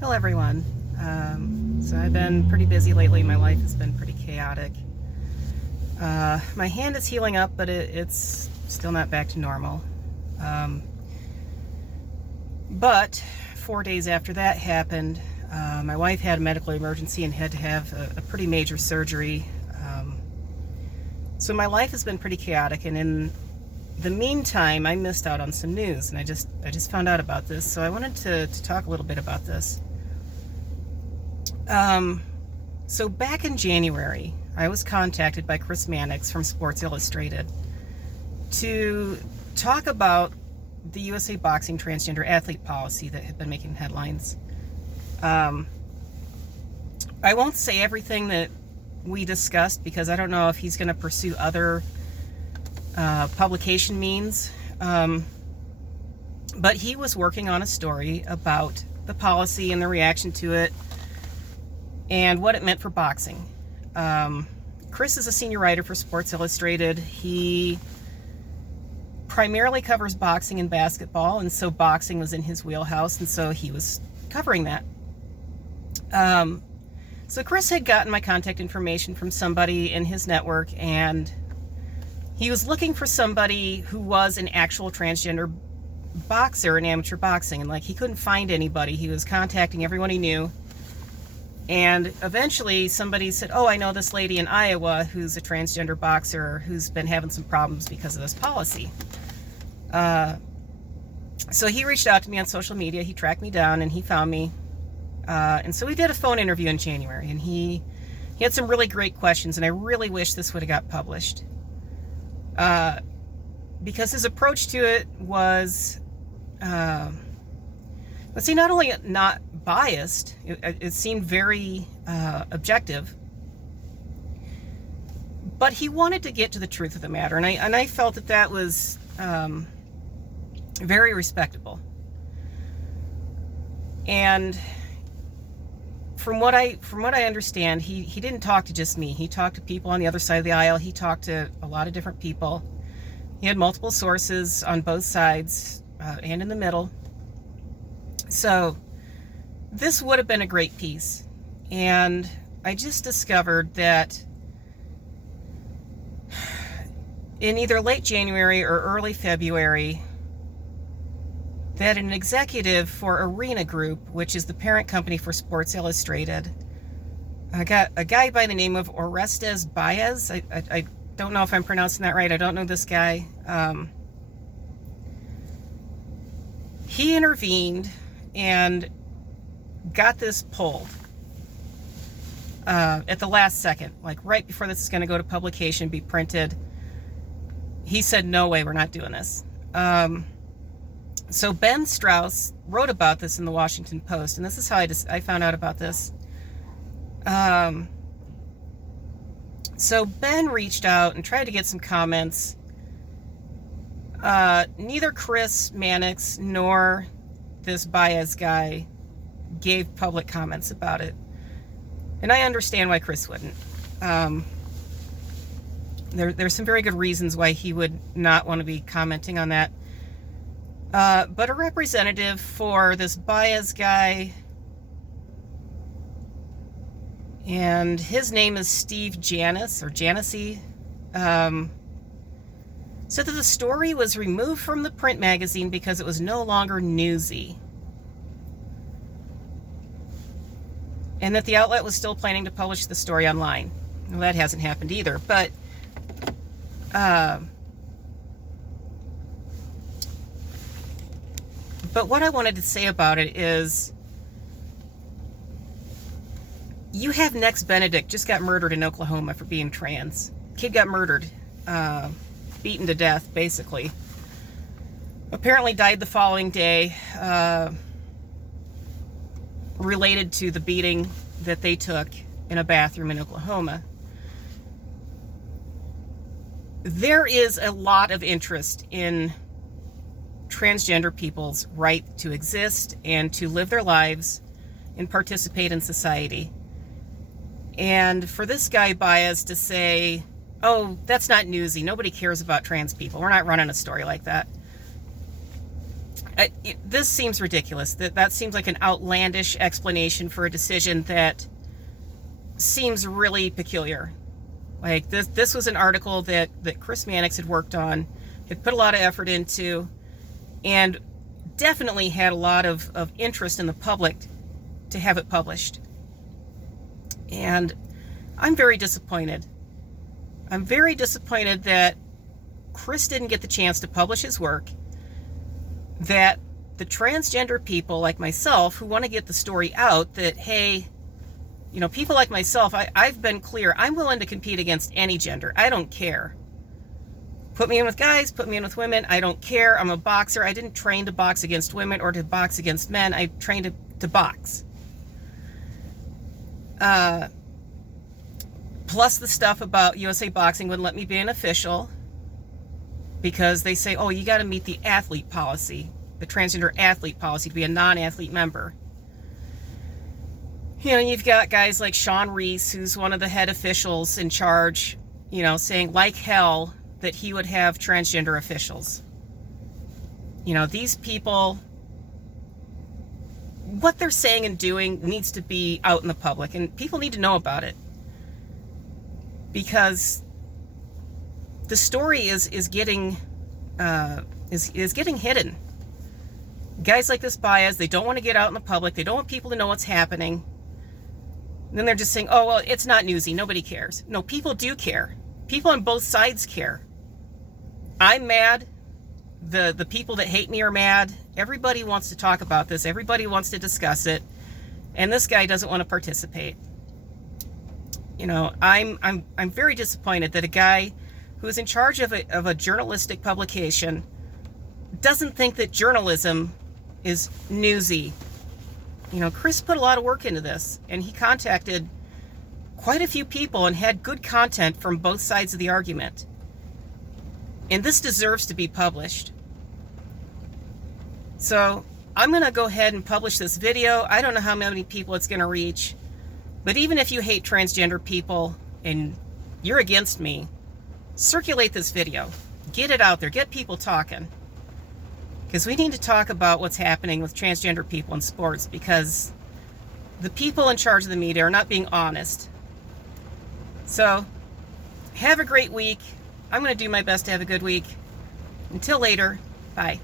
Hello everyone. So I've been pretty busy lately. My life has been pretty chaotic. My hand is healing up, but it's still not back to normal. But 4 days after that happened, my wife had a medical emergency and had to have a pretty major surgery. So my life has been pretty chaotic, and in the meantime, I missed out on some news, and I just found out about this, so I wanted to talk a little bit about this. So back in January, I was contacted by Chris Mannix from Sports Illustrated to talk about the USA Boxing transgender athlete policy that had been making headlines. I won't say everything that we discussed because I don't know if he's going to pursue other publication means, but he was working on a story about the policy and the reaction to it and what it meant for boxing. Chris is a senior writer for Sports Illustrated. He primarily covers boxing and basketball, and so boxing was in his wheelhouse, and so he was covering that. So Chris had gotten my contact information from somebody in his network, and he was looking for somebody who was an actual transgender boxer in amateur boxing, and he couldn't find anybody. He was contacting everyone he knew, and eventually somebody said, "Oh, I know this lady in Iowa who's a transgender boxer who's been having some problems because of this policy." So he reached out to me on social media. He tracked me down and he found me. And so we did a phone interview in January, and he had some really great questions, and I really wish this would have got published. Because his approach to it was, let's see, not only not biased, it seemed very objective, but he wanted to get to the truth of the matter, and I felt that was very respectable. And from what I understand, he didn't talk to just me. He talked to people on the other side of the aisle. He talked to a lot of different people. He had multiple sources on both sides and in the middle. So this would have been a great piece. And I just discovered that in either late January or early February, that an executive for Arena Group, which is the parent company for Sports Illustrated, I got a guy by the name of Orestes Baez. I don't know if I'm pronouncing that right. I don't know this guy. He intervened and got this pulled at the last second, right before this is going to go to publication, be printed. He said, "No way, we're not doing this." So Ben Strauss wrote about this in the Washington Post, and this is how I found out about this. So Ben reached out and tried to get some comments. Neither Chris Mannix nor this Baez guy gave public comments about it. And I understand why Chris wouldn't. There's some very good reasons why he would not want to be commenting on that. But a representative for this Baez guy, and his name is Steve Janis, or Janissi, said that the story was removed from the print magazine because it was no longer newsy, and that the outlet was still planning to publish the story online. Well, that hasn't happened either, but what I wanted to say about it is, you have Nex Benedict just got murdered in Oklahoma for being trans. Kid got murdered, beaten to death, basically. Apparently died the following day, related to the beating that they took in a bathroom in Oklahoma. There is a lot of interest in transgender people's right to exist and to live their lives and participate in society. And for this guy Baez to say, "Oh, that's not newsy, nobody cares about trans people, we're not running a story like that," This seems ridiculous. That seems like an outlandish explanation for a decision that seems really peculiar. Like this was an article that Chris Mannix had worked on, had put a lot of effort into, and definitely had a lot of interest in the public to have it published. And I'm very disappointed. I'm very disappointed that Chris didn't get the chance to publish his work, that the transgender people like myself who want to get the story out that, hey, people like myself, I've been clear. I'm willing to compete against any gender. I don't care. Put me in with guys, put me in with women. I don't care. I'm a boxer. I didn't train to box against women or to box against men. I trained to box. Plus the stuff about USA Boxing wouldn't let me be an official because they say, oh, you got to meet the athlete policy, the transgender athlete policy to be a non-athlete member. You've got guys like Sean Reese, who's one of the head officials in charge, saying like hell that he would have transgender officials. These people, what they're saying and doing needs to be out in the public, and people need to know about it. Because the story is getting hidden. Guys like this Baez, they don't want to get out in the public. They don't want people to know what's happening. And then they're just saying, oh, well, it's not newsy. Nobody cares. No, people do care. People on both sides care. I'm mad. The people that hate me are mad. Everybody wants to talk about this. Everybody wants to discuss it. And this guy doesn't want to participate. I'm very disappointed that a guy who is in charge of a journalistic publication doesn't think that journalism is newsy. Chris put a lot of work into this, and he contacted quite a few people and had good content from both sides of the argument. And this deserves to be published. So I'm going to go ahead and publish this video. I don't know how many people it's going to reach, but even if you hate transgender people and you're against me, circulate this video. Get it out there. Get people talking. Because we need to talk about what's happening with transgender people in sports, because the people in charge of the media are not being honest. So, have a great week. I'm going to do my best to have a good week. Until later, bye.